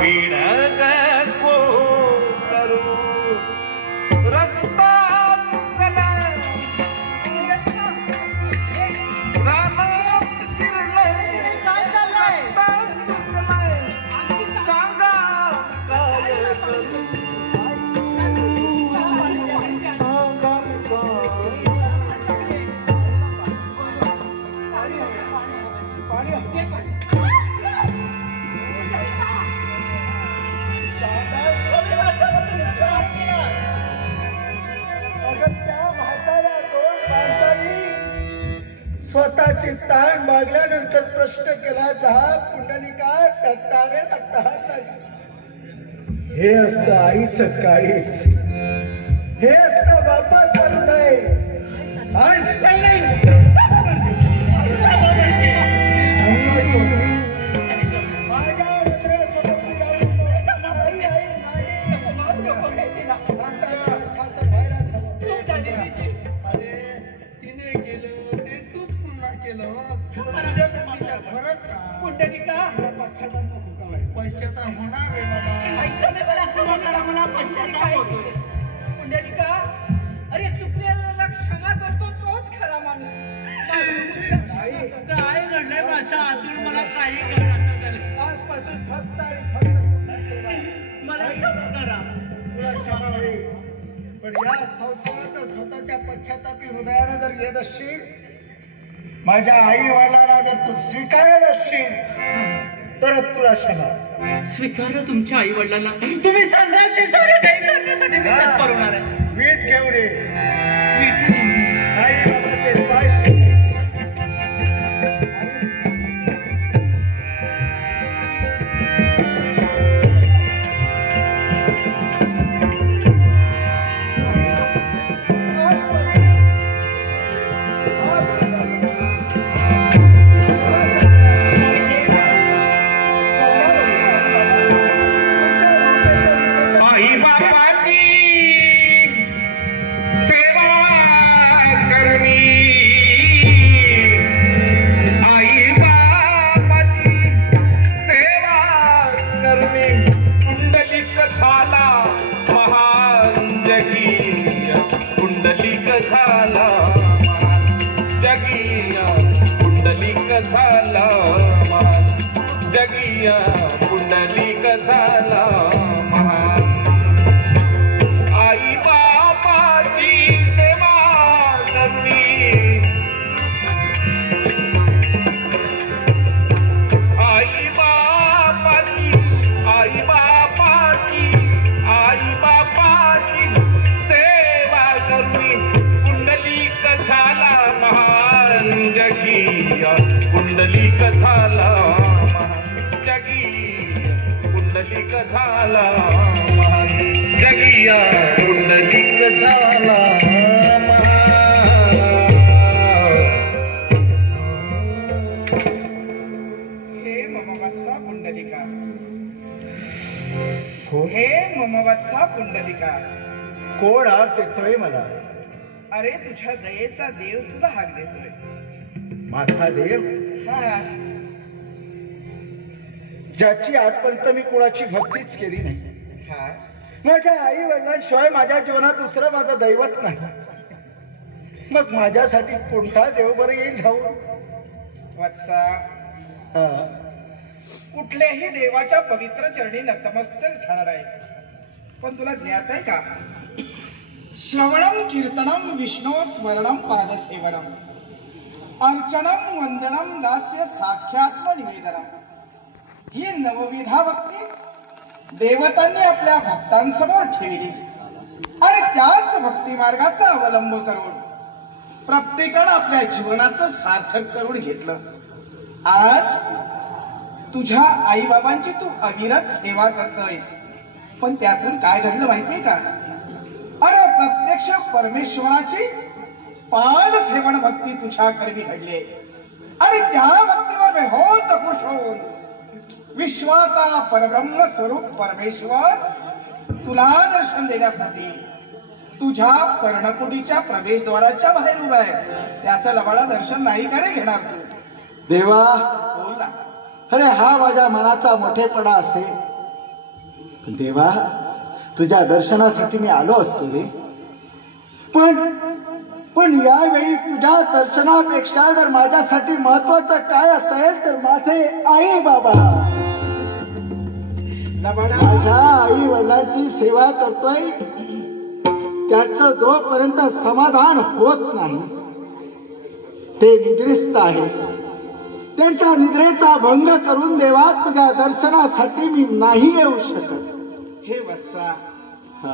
विडग को करू रस्ता तुंगला रानात शिरलंय रस्ता तुंगलाय सांगा काय करू सांगा स्वतःची ताण मागल्यानंतर प्रश्न केला जा पुंडलिका तक्तारे तक्तात हे असतं आईचं काळीच हे असतं बापाचं हृदय पैशाचा होणार आहे बाबा पुंडलिका अरे चुकलेला क्षमा करतो तोच खरा माणूस काय घडलंय माझ्या आतून मला काही कळत झालं आजपासून फक्त आणि फक्त मला क्षमा करा तुला क्षमा होईल पण या संसारात स्वतःच्या पश्चातापी हृदयाने जर येत असशील माझ्या आई वडिलांना जर तू स्वीकारत असशील तरच तुला क्षमा स्वीकारलं तुमच्या आई वडिलांना तुम्ही सांगाल ते सारे काही करण्यासाठी मी तत्पर होणार आहे मीठ घेऊन ये मीठ आई बाबाचे पाय पुंडलिक झाला महान आई बापाची सेवा करणी आई बापाची सेवा करणी पुंडलिक झाला महान जगिया पुंडलिक झाला पुंडलिक झाला जगिया पुंडलिक झाला हे ममवत्सा पुंडलिका हे ममवत्सा पुंडलिका कोण हात देतोय मला अरे तुझ्या दयेचा देव तुला हाक देतोय माझा देव हा ज्याची आजपर्यंत मी कोणाची भक्तीच केली नाही हा माझ्या आई वडिलांशिवाय माझ्या जीवनात दुसरं माझं दैवत नाही मग माझ्यासाठी कोणता देव बरं येईल भाऊ वत्सा कुठल्याही देवाच्या पवित्र चरणी नतमस्तक झाणार आहे पण तुला ज्ञात आहे का श्रवणम कीर्तनम विष्णू स्मरणम पादसेवनम अर्चनम वंदनम दास्य साख्यात्म निवेदनम ही नवविधा भक्ती देवतांनी आपल्या भक्तांसमोर ठेवली आणि त्याच भक्ती मार्गाचा अवलंब करून प्रत्येकानं आपल्या जीवनाचं सार्थक करून घेतलं आज तुझ्या आई बाबांची तू अविरत सेवा करतोयस पण त्यातून काय घडलं माहितीये का अरे प्रत्यक्ष परमेश्वराची पाद सेवन भक्ती तुझ्या कर्मी घडली आणि त्या भक्तीवर बेहोत खुश होऊन विश्वाचा परब्रह्म स्वरूप परमेश्वर तुला दर्शन देण्यासाठी तुझ्या पर्णकुटीच्या प्रवेशद्वाराच्या बाहेर उभा आहे त्याचं लबाडा दर्शन नाही करे घेणार तू देवा बोल ना अरे हा माझ्या मनाचा मोठेपणा असेल देवा, तुझ्या दर्शनासाठी मी आलो असतो रे, पण यावेळी तुझ्या दर्शनापेक्षा जर माझ्यासाठी महत्वाचं काय असेल तर माझे आई बाबा, माझ्या आई वडिलांची सेवा करतोय, त्याचं जोपर्यंत समाधान होत नाही ते निद्रिस्त आहे. त्यांच्या निद्रेचा भंग करून देवा तुझ्या दर्शनासाठी मी नाही येऊ शकत. हे वत्सा, हा,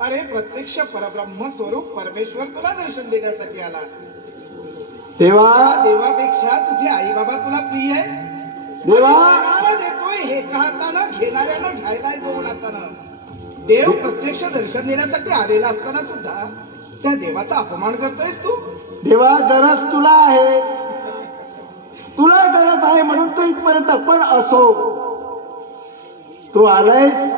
अरे प्रत्यक्ष परब्रह्म स्वरूप परमेश्वर तुला दर्शन देण्यासाठी आला. देवा, देवापेक्षा तुझे आई बाबा तुला प्रिय आहे. देवा, देवाला देतोय हे हातानं, घ्यायला दोन हातानं. देव प्रत्यक्ष दर्शन देण्यासाठी आलेला असताना सुद्धा त्या देवाचा अपमान करतोयस तू. देवा, गरज तुला आहे, तुला गरज आहे म्हणून तू इथपर्यंत. पण असो, तू आलायस,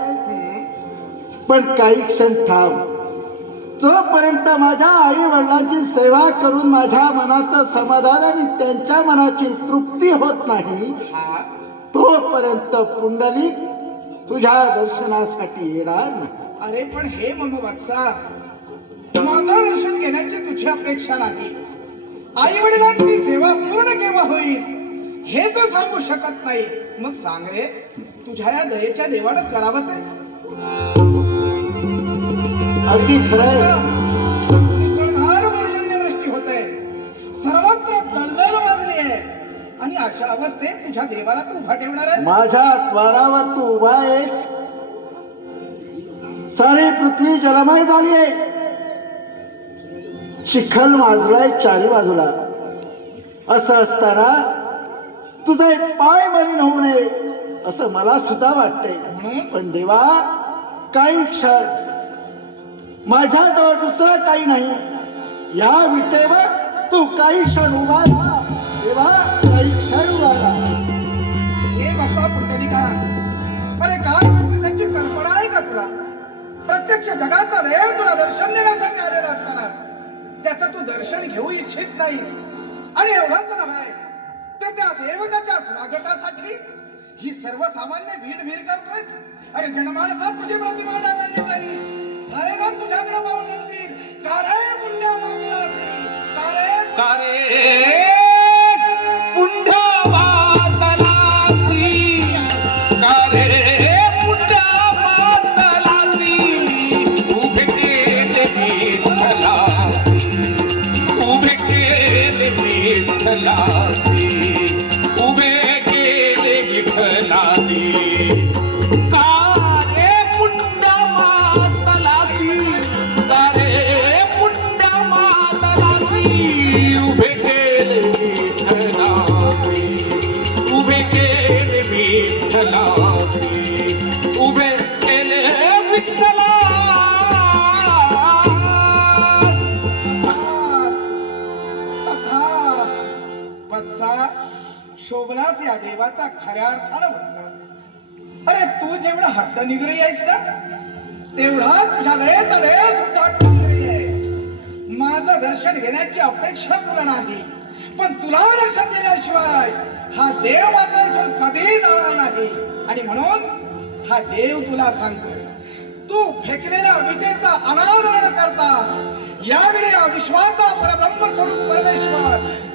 पण काही क्षण थांब. जोपर्यंत माझ्या आई वडिलांची सेवा करून माझ्या मनाचं समाधान आणि त्यांच्या मनाची तृप्ती होत नाही, हा, तोपर्यंत पुंडलिक तुझ्या दर्शनासाठी येणार नाही. अरे पण हे मनोवत्सा, माझं दर्शन घेण्याची तुझी अपेक्षा नाही. आई वडिलांची सेवा पूर्ण केव्हा होईल हे तर सांगू शकत नाही. मग सांग रे, तुझ्या या दयेच्या देवानं करावं तर. अगदी खरंय. मुसळधार पर्जन्यवृष्टी होत आहे, सर्वत्र दलदल वाजली आहे, आणि अशा अवस्थेत तुझ्या देवाला तू उभा ठेवणार आहे. माझ्या द्वारावर तू उभा आहेस, सारी पृथ्वी जलमय झाली आहे, चिखल माजलाय चारी बाजूला. असं असताना तुझे पाय मलिन होऊ नये असं मला सुद्धा वाटतंय. पण देवा, काही क्षण माझ्याजवळ दुसरं काही नाही, या विटेवर तू काही क्षण उभा राहा. देवा, काही क्षण उभा राहा. हे कसा पुंडलिका, अरे काय करतोय कल्पना आहे का तुला? प्रत्यक्ष जगाचा देव तुला दर्शन देण्यासाठी आलेला असताना त्याचं तू दर्शन घेऊ इच्छित नाहीस. आणि एवढाच नव्हे तर त्या देवताच्या स्वागतासाठी ही सर्वसामान्य भीड करतोयस. अरे जनमानसात तुझी प्रतिमा डागली जाईल, सारे जण तुझ्याकडे पाहून म्हणतील, का रे पुण्या मातलासी, का रे पुंड्या मातलासी, का रे पुंड्या मातलासी, उभे केले विठ्ठलासी, उभे केले विठ्ठलासी, उभे केले विठ्ठलासी. शोभनास या देवाचा खऱ्या अर्थानं म्हणतात. अरे तू जेवढा हट्ट निग्रही आहेस ना, तेवढा तुझ्या दयेचा दय सुद्धा हट्ट निग्रही आहे. माझं दर्शन घेण्याची अपेक्षा तुला नाही, पण तुला दर्शन दिल्याशिवाय हा देव मात्र इथून कधीही जाणार नाही. आणि म्हणून हा देव तुला सांगतोय, तू फेकलेल्या विटेचा अनादरण करता यावेळी या विश्वाचा परब्रह्म स्वरूप परमेश्वर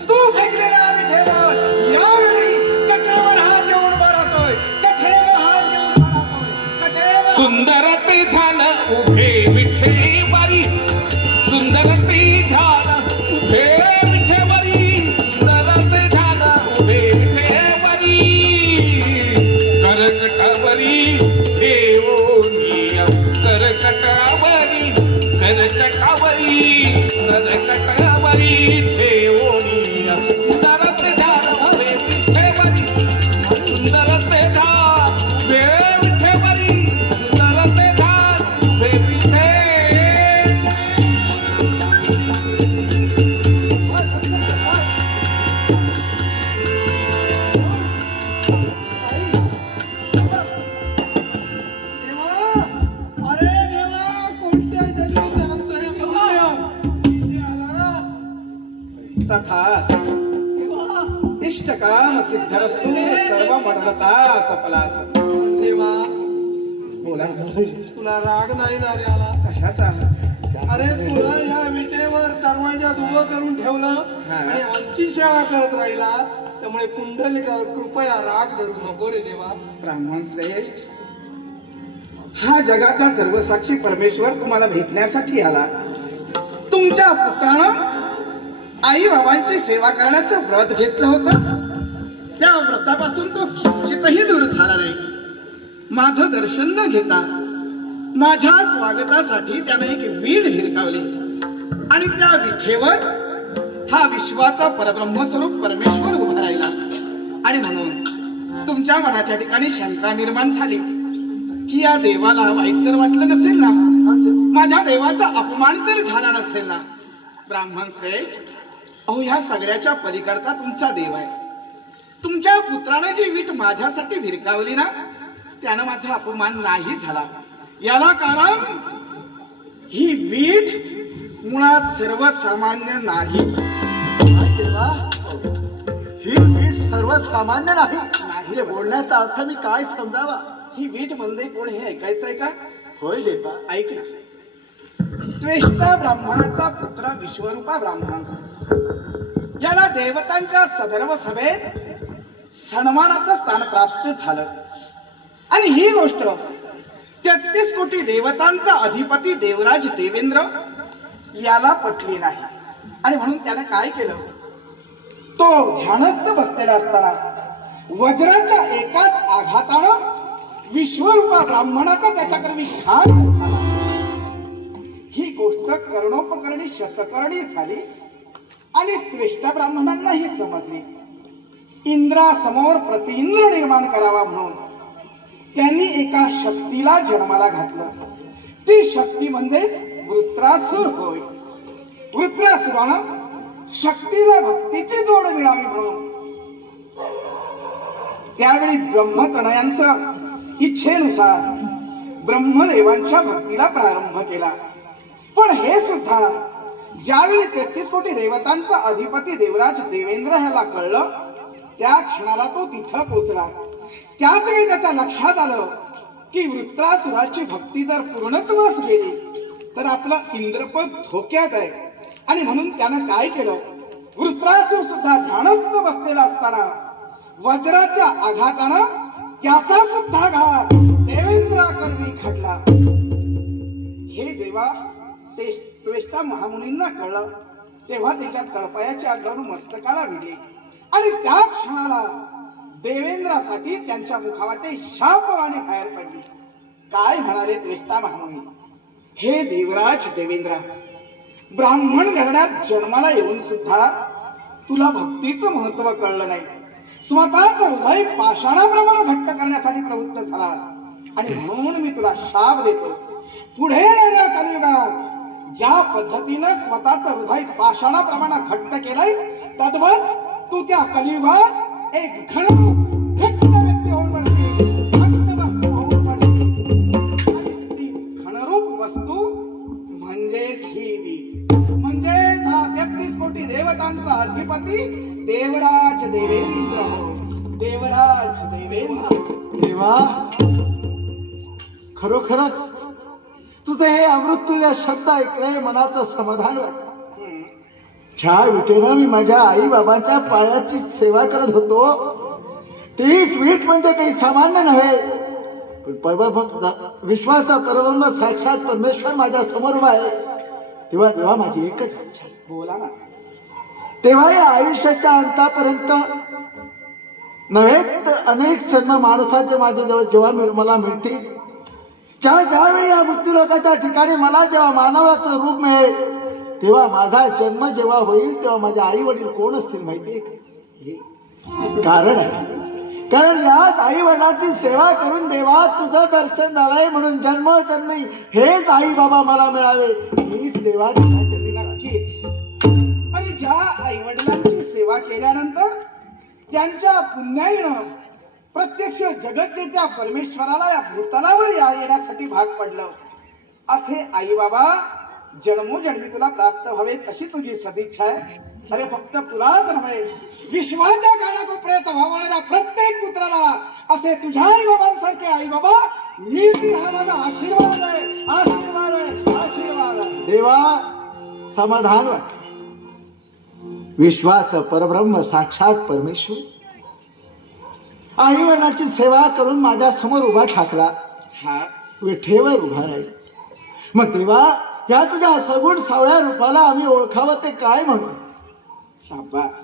तू फेकलेल्या विठेवर यावेळी कठेवर हात घेऊन उभा राहतोय, कठेवर हात घेऊन उभा राहतोय, कठेवर. सुंदर ते ध्यान उभे विठेवरी, सुंदर ते ध्यान उभे विठेवरी, सुंदर ते ध्यान उभे विठेवरी, करकटावरी देवोनिया, करकटावरी, करकटावरी, करकटावरी देवोनिया, सुंदर ते ध्यान उभे विठेवरी, सुंदर ते ध्यान उभे विठेवरी, सुंदर ते ध्यान उभे विठे. अरे देवा, कोणत्या जन्मीचं आमचं हे पुण्य इथे आलास. तथास इष्टकाम सिद्धरस्तु सर्व मनोरथा सफलास. देवा, बोल बोला. तुला राग नाही ना रे आला? कशाचा? अरे तुला या विटेवर दरवाजात उभं करून ठेवलं हा. आणि आमची सेवा करत राहिला, त्यामुळे कुंडलिकावर कृपया राग धरू नको रे देवा. ब्राह्मण श्रेष्ठ, हा जगाचा सर्वसाक्षी परमेश्वर तुम्हाला भेटण्यासाठी आला. तुमच्या पुत्रानं आई बाबांची सेवा करण्याचं व्रत घेतलं होतं. त्या व्रतापासून तो किंचितही दूर झाला नाही. माझं दर्शन न घेता माझ्या स्वागतासाठी त्याने एक वीट भिरकावली आणि त्या विठेवर हा विश्वाचा परब्रह्मस्वरूप परमेश्वर उभा राहिला. आणि म्हणून तुमच्या मनाच्या ठिकाणी शंका निर्माण झाली की या देवाला वाईट तर वाटलं नसेल ना, माझ्या देवाचा अपमान तर झाला नसेल ना. ब्राह्मण श्रेष्ठ, अहो या सगळ्याच्या पलीकडचा तुमचा देव आहे. तुमच्या पुत्राने जी वीट माझ्यासाठी भिरकावली ना, त्यानं माझा अपमान नाही झाला. याला कारण ही वीट मुळात सर्वसामान्य नाही. काय देवा, ही वीट सर्वसामान्य नाही. हे बोलण्याचा अर्थ मी काय समजावा? ही वीट म्हणजे कोण हे ऐकायचंय का? होय देवा. ऐक ना. त्वेष्टा ब्राह्मणाचा पुत्र विश्वरूपा ब्राह्मण, याला देवतांच्या सदर्भ सभेत सन्मानाचं स्थान प्राप्त झालं. आणि ही गोष्ट 33 कोटी देवतांचा अधिपती देवराज देवेंद्र याला पटली नाही. आणि म्हणून त्याने काय केलं, तो ध्यानस्थ बसलेला असताना वज्राच्या एकाच आघातानं विश्वरूपा ब्राह्मणाचा त्याच्याकडे घात झाला. ही गोष्ट कर्णोपकरणी शतकर्णी झाली आणि त्वेष्टा ब्राह्मणांनाही समजली. इंद्रासमोर प्रतिइंद्र निर्माण करावा म्हणून त्यांनी एका शक्तीला जन्माला घातलं. ती शक्ती म्हणजेच वृत्रासुर होय. वृत्रासुरानं शक्तीला भक्तीची जोड मिळावी म्हणून त्यावेळी ब्रह्मतनयांचं इच्छेनुसार ब्रह्मदेवांच्या भक्तीला प्रारंभ केला. पण हे सुद्धा ज्यावेळी 33 कोटी देवतांचा अधिपती देवराज देवेंद्र ह्याला कळलं, त्या क्षणाला तो तिथं पोचला. त्याच वेळी त्याच्या लक्षात आलं की वृत्रासुराची भक्ती जर पूर्णत्वास गेली तर आपलं इंद्रपद धोक्यात आहे. आणि म्हणून त्यानं काय केलं, वृत्रासुर सुद्धा ध्यानस्थ बसलेला असताना वज्राच्या आघातानं त्याचा सुद्धा घात देवेंद्राकरवी घडला. हे देवा त्वेष्टा महामुनींना कळलं तेव्हा त्याच्या तळपायाच्या अंगावरून मस्तकाला विडले आणि त्या क्षणाला देवेंद्रासाठी त्यांच्या मुखावाटे शापवाणी बाहेर पडली. काय म्हणाले त्वेष्टा महामुनी, हे देवराज देवेंद्र, ब्राह्मण घराण्यात जन्माला येऊन सुद्धा तुला भक्तीचं महत्व कळलं नाही. स्वतःच हृदय पाषाणाप्रमाणे घट्ट करण्यासाठी प्रवृत्त झाला. आणि म्हणून मी तुला शाप देतो, पुढे येणाऱ्या कलियुगात ज्या पद्धतीनं स्वतःच हृदय पाषाणाप्रमाणे घट्ट केलंयस, तद्वत तू त्या कलियुगात एक घट्ट व्यक्ती होऊन पडशील, घट्ट वस्तू होऊन पडशील. आणि ती घनरूप वस्तू म्हणजेच ही वीट, म्हणजेच हा 33 कोटी देवतांचा अधिपती देवराज देवेंद्र होय. देवराज देवेंद्र. देवा, खरोखरच तुझे हे अमृततुल्य शब्द ऐकले मनाचं समाधान वाटतं. ज्या विटेनं मी माझ्या आई बाबांच्या पायाची सेवा करत होतो, तीच वीट म्हणजे काही सामान्य नव्हे, पण विश्वाचा परब्रह्म साक्षात परमेश्वर माझ्या समोर उभा आहे. तेव्हा देवा माझी एकच इच्छा, बोला ना. तेव्हा या आयुष्याच्या अंतापर्यंत नव्हे तर अनेक जन्म माणसाचे माझ्या जवळ जेव्हा मला मिळतील, ज्यावेळी या मृत्यूलोकाच्या ठिकाणी मला जेव्हा मानवाचं रूप मिळेल, तेव्हा माझा जन्म जेव्हा होईल तेव्हा माझे आई वडील कोण असतील माहितीये का? कारण याच आई वडिलांची सेवा करून देवा तुझं दर्शन झालंय म्हणून जन्मोजन्मी हेच आई बाबा मला मिळावे, हीच देवा नक्कीच. आणि ज्या आई वडिलांची सेवा केल्यानंतर त्यांच्या पुण्याईनं प्रत्यक्ष जगतजेत्या परमेश्वराला या भूतलावर येण्यासाठी भाग पडलं, असे आई बाबा जन्मोजन्मी तुला प्राप्त व्हावेत अशी तुझी सदिच्छा आहे. अरे फक्त तुलाच नव्हे, विश्वाच्या कानाकोपऱ्यात व्हावणाऱ्या प्रत्येक पुत्राला असे तुझ्या आई बाबांसारखे आई बाबा मिळतील हा माझा आशीर्वाद आहे, आशीर्वाद आहे, आशीर्वाद आहे. देवा समाधान वाट. विश्वाचं परब्रह्म साक्षात परमेश्वर आई वडिलांची सेवा करून माझ्या समोर उभा ठाकला, हा विठेवर उभा राहील. मग देवा या तुझ्या सगुण सावळ्या रूपाला आम्ही ओळखावं ते काय म्हणून? शाबास,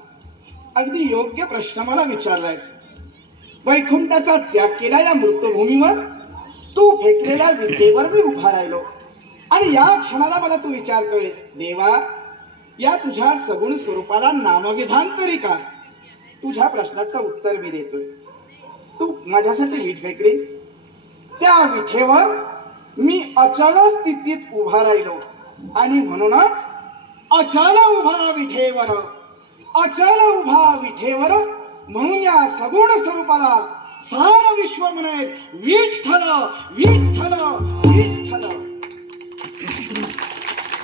अगदी योग्य प्रश्न मला विचारलायस. वैकुंठाचा त्याग केला या मृत्यूभूमीवर तू फेकलेल्या विद्येवर मी उभा राहिलो आणि या क्षणाला मला तू विचारतोयस देवा या तुझ्या सगुण स्वरूपाला नामविधान तरी का? तुझ्या प्रश्नाचं उत्तर मी देतोय. तू माझ्यासाठी वीट फेकलीस, त्या विठेवर मी अचल स्थितीत उभा राहिलो आणि म्हणूनच अचल उभा विठेवर, अचल उभा विठेवर, म्हणून या सगुण स्वरूपाला सार विश्व म्हणेल विठ्ठल विठ्ठल विठ्ठल.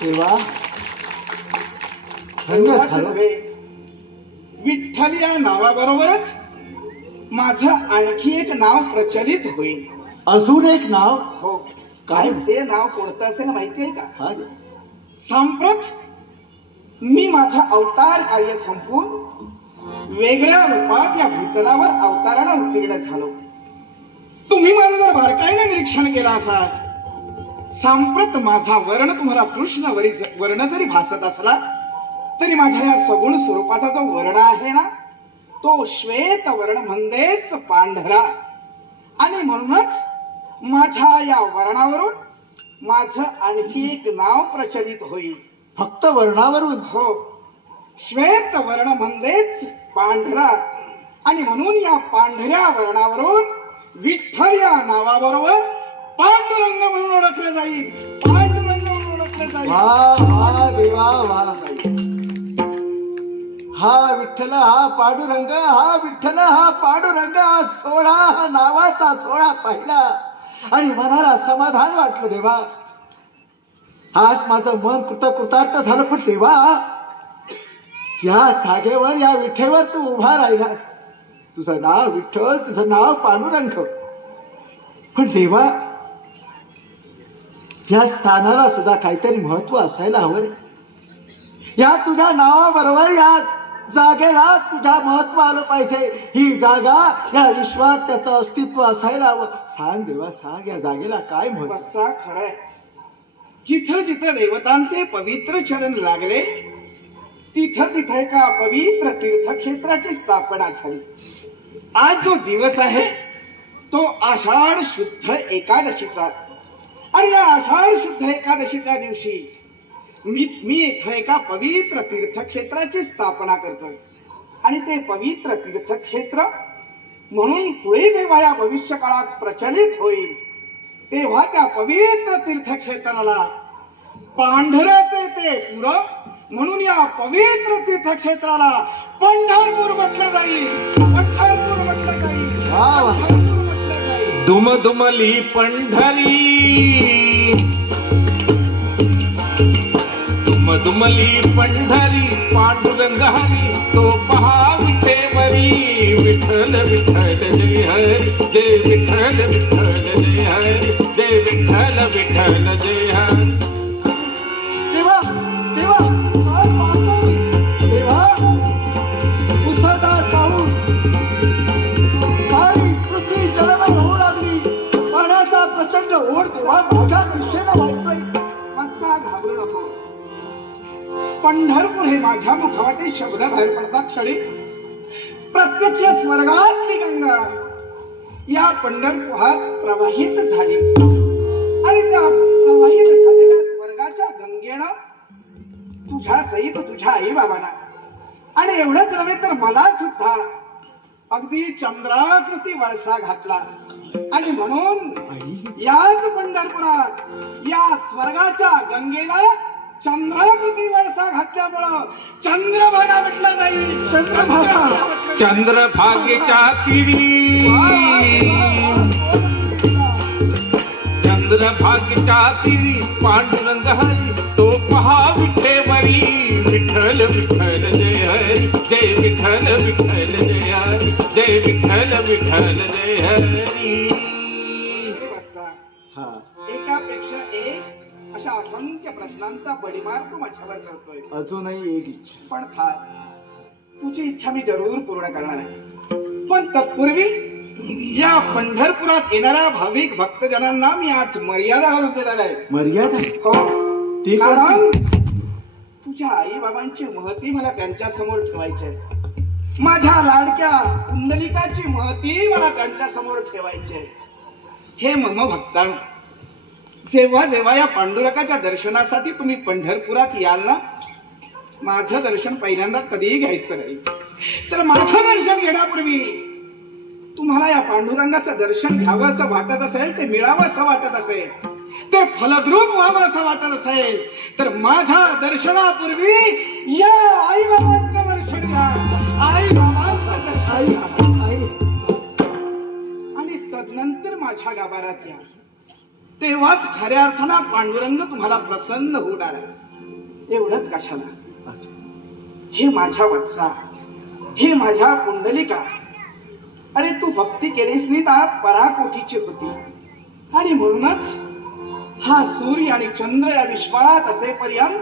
देवा धन्य झालं. विठ्ठल या नावाबरोबरच माझं आणखी एक नाव प्रचलित होईल. अजून एक नाव हो काय? काय ते नाव कोणतं असेल माहिती आहे का? हा सांप्रत मी माझा अवतार कार्य संपवून वेगळ्या रूपात या भूतलावर अवतारानं उत्तीर्ण झालो. तुम्ही माझं जर बारकाईने निरीक्षण केलं असाल, सांप्रत माझा वर्ण तुम्हाला कृष्ण वर्ण जरी भासत असला तरी माझ्या या सगुण स्वरूपाचा जो वर्ण आहे ना तो श्वेत वर्ण म्हणजेच पांढरा. आणि म्हणूनच माझ्या या वर्णावरून माझं आणखी एक नाव प्रचलित होईल. फक्त वर्णावरून? हो, श्वेत वर्ण म्हणजेच पांढरा. आणि म्हणून या पांढऱ्या वर्णावरून विठ्ठल या नावाबरोबर पांडुरंग म्हणून ओळखलं जाईल, पांडुरंग म्हणून ओळखलं जाईल. वा वा देवा वा. हा विठ्ठल हा पांडुरंग, हा विठ्ठल हा पांडुरंग, हा सोहळा, हा नावाचा सोहळा पाहिला आणि मनाला समाधान वाटलं. देवा आज माझं मन कृतकृतार्थ झालं. पण देवा या जागेवर या विठेवर तू उभा राहिलास. तुझं नाव विठ्ठल, तुझं नाव पांडुरंग. पण देवा या स्थानाला सुद्धा काहीतरी महत्व असायला हवं रे. या तुझ्या नावाबरोबर या जागेला तुझ्या महत्व आलं पाहिजे. ही जागा या विश्वात त्याचं अस्तित्व असायला हवं. सांग देवा सांग या जागेला काय महत्व? बसा खरंय, जिथं जिथं देवतांचे पवित्र चरण लागले तिथं तिथं एका पवित्र तीर्थक्षेत्राची स्थापना झाली. आज जो दिवस आहे तो आषाढ शुद्ध एकादशीचा आणि या आषाढ शुद्ध एकादशीच्या दिवशी मी इथं एका पवित्र तीर्थक्षेत्राची स्थापना करतोय. आणि ते पवित्र तीर्थक्षेत्र म्हणून पुढे जेव्हा या भविष्य काळात प्रचलित होईल तेव्हा त्या पवित्र तीर्थक्षेत्राला पांढऱ्याचे ते पुर म्हणून या पवित्र तीर्थक्षेत्राला पंढरपूर म्हटलं जाईल, पंढरपूर म्हटलं जाईल, पंढरपूर म्हटलं जाईल. दुमदुमली पंढरी, दुमदुमली पंढरी, पांडुरंग हरी तो पहा विठेवरी. विठ्ठल विठ्ठल जय हरी, जय विठ्ठल विठ्ठल जय हरी, जय विठ्ठल विठ्ठल जय हरी. देवा देवा काय पाहतो मी? देवा मुसळधार पाऊस, सारी पृथ्वी जलमय होऊ लागली. पाण्याचा प्रचंड ओढ देवा माझ्या दिशेला वाहतोय. आता घाबरू नकोस. पंढरपूर हे माझ्या मुखावाटे शब्द बाहेर पडतात क्षणी प्रत्यक्ष स्वर्गातली गंगा या पंढरपुरात प्रवाहित झाली आणि त्या प्रवाहित झालेल्या स्वर्गाच्या गंगेनं तुझ्या सहित तुझ्या आई बाबांना आणि एवढंच नव्हे तर मला सुद्धा अगदी चंद्राकृती वळसा घातला. आणि म्हणून याच पंढरपुरात या स्वर्गाच्या गंगेला चंद्राकृती वळसा घातल्यामुळं चंद्रभागा म्हटलं जाईल. चंद्रभागा, चंद्रभागेच्या तिरी, चंद्रभागेच्या तिरी पांडुरंग हरी तो पहा विठेवरी. विठ्ठल विठ्ठल जय हरी, जय विठ्ठल विठ्ठल जय हरी, जय विठ्ठल विठ्ठल जय हरी. वत्सा, हा एकापेक्षा एक अशा असंख्य प्रश्नांचा बडीमार तू माझ्यावर करतोय. अजूनही एक इच्छा. पण थार, तुझी इच्छा मी जरूर पूर्ण करणार आहे. पण तत्पूर्वी या पंढरपुरात येणाऱ्या भाविक भक्तजनांना मी आज मर्यादा घालून देणार आहे. मर्यादा? हो, ती कारण तुझ्या आई बाबांची महती मला त्यांच्या समोर ठेवायची आहे. माझ्या लाडक्या कुंडलिकाची महती मला त्यांच्या समोर ठेवायची आहे. हे मम भक्तांनो, जेव्हा जेव्हा या पांडुरकाच्या दर्शनासाठी तुम्ही पंढरपुरात याल ना, माझं दर्शन पहिल्यांदा कधीही घ्यायचं नाही. तर माझं दर्शन घेण्यापूर्वी तुम्हाला या पांडुरंगाचं दर्शन घ्यावं असं वाटत असेल, ते मिळावं असं वाटत असेल, ते फलद्रूप व्हावं असं वाटत असेल, तर माझ्या दर्शनापूर्वी या आई बाबांचं दर्शन घ्या. आई बाबांचं दर्शन घ्या आणि तदनंतर माझ्या गाभाऱ्यात या. तेव्हाच खऱ्या अर्थानं पांडुरंग तुम्हाला प्रसन्न होणार आहे. एवढंच कशाला? हे माझ्या वत्सा, हे माझ्या कुंडलिका, अरे तू भक्ती केलीस नी तात पराकोटीची होती. आणि म्हणूनच हा सूर्य आणि चंद्र या विश्वात असेपर्यंत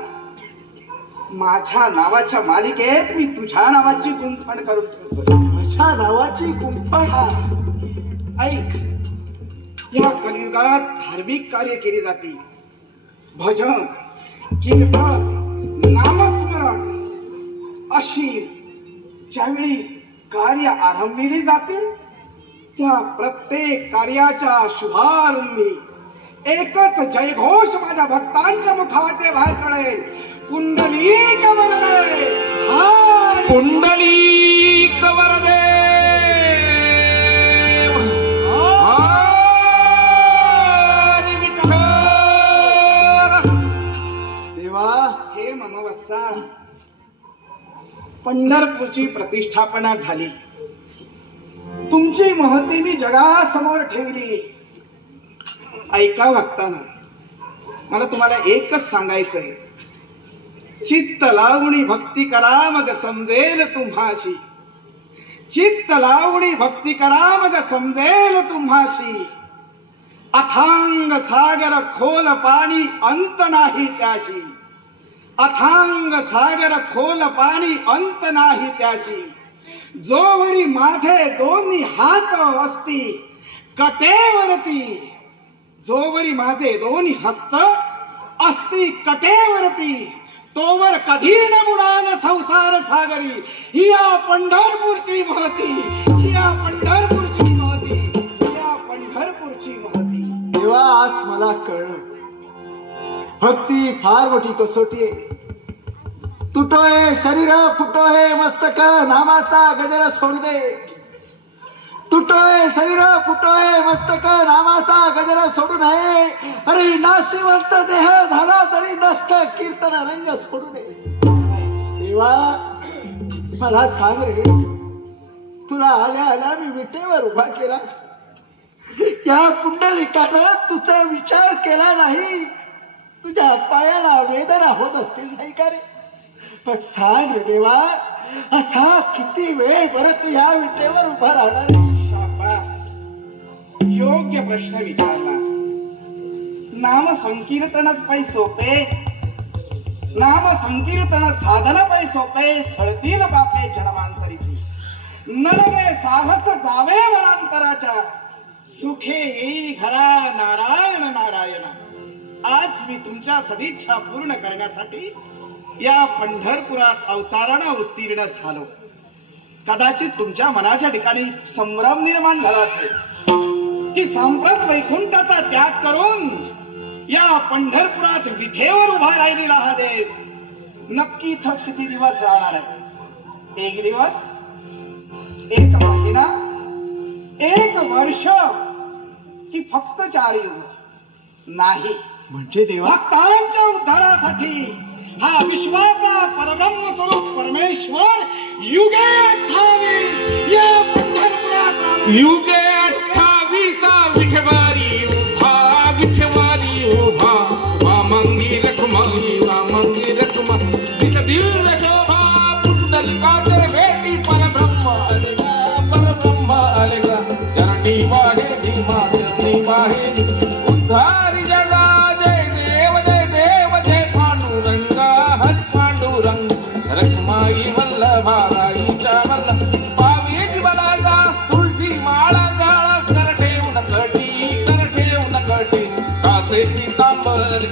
माझ्या नावाच्या मालिकेत मी तुझ्या नावाची गुंफण करून ठेवतो. माझ्या नावाची गुंफण? हा, ऐक, या कलियुगात धार्मिक कार्य केली जाते. भजन, कीर्तन, नामस्मरण अशी ज्यावेळी कार्य आरंभिली जातील, त्या प्रत्येक कार्याच्या शुभारंभी एकच जयघोष माझ्या भक्तांच्या मुखाते बाहेर कळेल. पुंडलिक वरदे, हा पुंडलिक वरदे, हरी विठ्ठल. देवा, हे मम वत्सा, पंढरपूरची प्रतिष्ठापना झाली. तुमची महती मी जगासमोर ठेवली. ऐका भक्तांनो, मला तुम्हाला एकच सांगायचं आहे. चित्त लावणी भक्ती करा मग समजेल तुम्हाशी. चित्त लावणी भक्ती करा मग समजेल तुम्हाशी. अथांग सागर खोल पाणी अंत नाही त्याशी. अथांग सागर खोल पाणी अंत नाही त्याशी. जोवरी माझे दोन्ही हात असती कटेवरती. जोवरी माझे दोन्ही हस्त असती कटेवरती, तोवर कधी न बुडाल संसार सागरी. ही या पंढरपूरची महती, ही या पंढरपूरची महती, ही या पंढरपूरची महती. देवा, आज मला कळलं, भक्ती फार मोठी कसोटी आहे. तुटोय शरीर फुटोय मस्तक, नामाचा गजर सोडू दे. तुटोय शरीर फुटोय मस्तक, नामाचा गजर सोडू नये. अरे नाशिवंत देह झाला तरी नष्ट, कीर्तन रंग सोडू दे. देवा, मला सांग रे, तुला आल्या आल्या मी विटेवर उभा केलास, या पुंडलिकानं तुझा विचार केला नाही. तुझ्या पायाला वेदना होत असतील नाही का रे? मग सांग रे देवा, असा किती वेळ बरं तू या विटेवर उभा राहणार? शाबास, योग्य प्रश्न विचारलास. नाम संकीर्तनच पै सोपे, नाम संकीर्तन साधन पै सोपे. सळतील बापे जन्मांतरीची, नरगे साहस जावे वनांतराच्या. सुखे येई घरा नारायण नारायण. आज मी तुमच्या सदिच्छा पूर्ण करण्यासाठी या पंढरपुरात अवतारानं उत्तीर्ण झालो. कदाचित तुमच्या मनाच्या ठिकाणी संभ्रम निर्माण झाला असेल की सांप्रत वैकुंठाचा त्याग करून या पंढरपुरात विठेवर उभा राहिलेला हा देव नक्की इथं किती दिवस राहणार आहे? एक दिवस, एक महिना, एक वर्ष, की फक्त 4 युग? नाही, म्हणजे देवा, भक्तांच्या उद्धारासाठी हा विश्वाचा परब्रह्म स्वरूप परमेश्वर युगे 28 या पंढरपुरात राहणार. युगे 28 विठवारी उभा, विठवारी उभा. वामंगी रखुमाई, वामंगी रखुमाई, दिस दिव्य शोभा पुंडलिकाचे भेटी परब्रह्म आलेगा, परब्रह्म आलेगा. चरणी वाढे धीमा, चरणी वाढे आहे उद्धारी जगा जय देव जय पांडुरंगा हरी पांडुरंग रखमाई वल्लभाराईच्या वल्लभ पावीज बलागा तुळशी माळा गाळा कर ठेवून कटी कासे पितांबर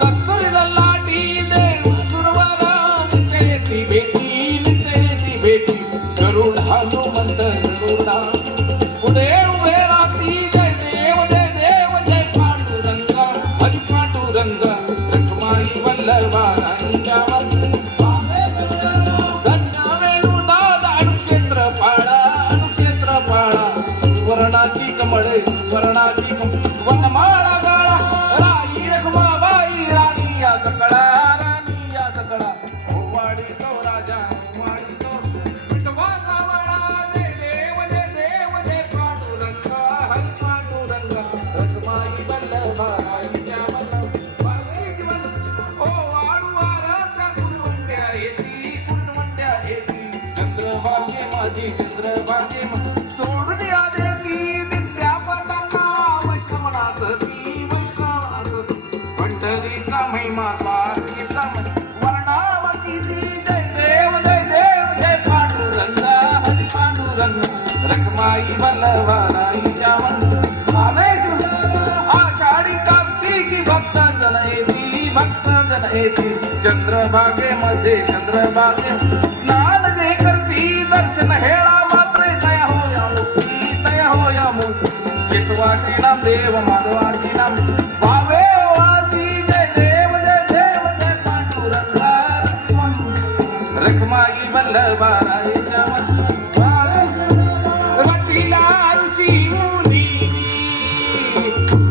कस्तुरीला लाटी देव सुरवरा नित्य ती भेटी गरुड हनुमंत गरुडा पुढे उभे राहती जय देव जय पांडुरंगा हरी पांडुरंग रखमाई वल्लभाराईच्या वल्लभ गंगा वेणुनाद अणुक्षेत्र पाळा सुवर्णाची कमळे वनमाळा गाळा राई रखमाबाई राणी या सकळा वाडी तो राजा वाडी तो विठवा सावळा जय देव जय पांडुरंगा हरी पांडुरंगा रखमाई वल्लभाराईच्या वल्लभ ओ वाळूवाराचा कुंडवंड्या येती चंद्रभागे सोडून या देवी दिल्या पताका वैष्णवनाथ पंढरीचा महिमा द्वारकीचा वर्णावती जय देव जय पांडुरंगा हरी पांडुरंग रखमाई वल्लभाराईच्या आषाढी कार्तिकी भक्त जन येती चंद्रभागे स्नान जे करती दर्शन हेळा मात्रे तया होया मुक्ती केशवाशी नाम देव माधवाशी नाम भावे ओळाती जय देव जय पांडुरंगा रखमाई वल्लभाराईच्या रचिला ऋषी मुनी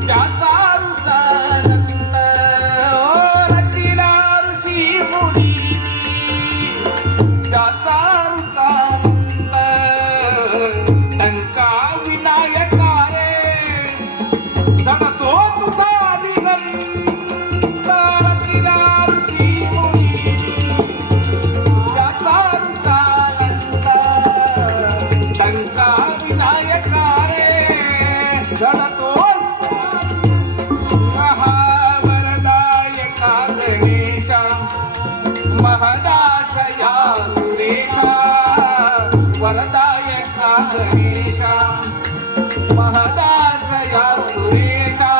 ज्याचा ऋषानंद रचिला ऋषी मुनी ज्याचा ऋषानंद टंका विनायका रे जडतो तुझा दिगंत रचिला ऋषी मुनी ज्याचा ऋषानंद टंका विनायका रे जडतो महावरदायका गणेशा महदाशया सुरेशा वरदायका गणेशा महदाशया सुरेशा